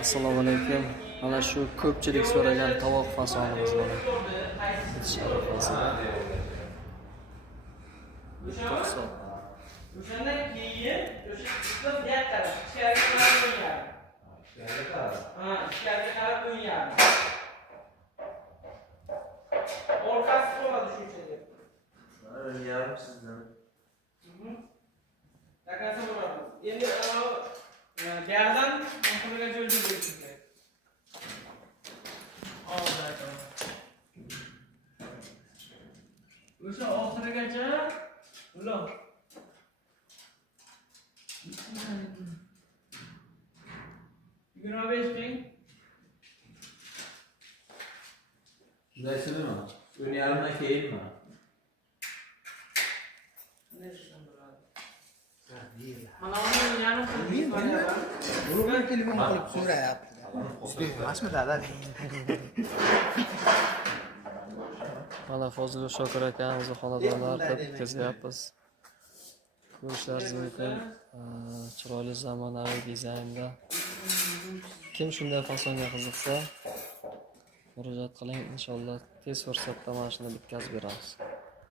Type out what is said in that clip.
Assalomu alaykum. Mana shu ko'pchilik so'ragan tovoq fasonimiz bor. Sharafasida. 90. O'shandan keyin o'sha qismi bu yoqqa ichkariga qarab o'ynaydi. Ha, ichkariga qarab o'ynaydi. Orqasi bo'ladi shuncha deb. Mana o'ynayapm sizdan. Takasi bo'ladi. Endi bu yerdan oxiriga jo'lga qo'yish kerak. O'sha oxirigacha uloq. Yigirma besh ming. Shunday sizmi? O'ynayapman keyinmi? Mana uni yarim Bugun telefon qilib so'rayapti. Emasmi dada? Mana Fozil Shokir akamizni xonadonlar qilib ketkazyapmiz. Ko'rishlaringiz mumkin. Chiroyli zamonaviy dizaynda. Kim shunday fasonga qiziqsa, murojaat qiling, inshaalloh tez fursatda mana shuni bitkazib beramiz.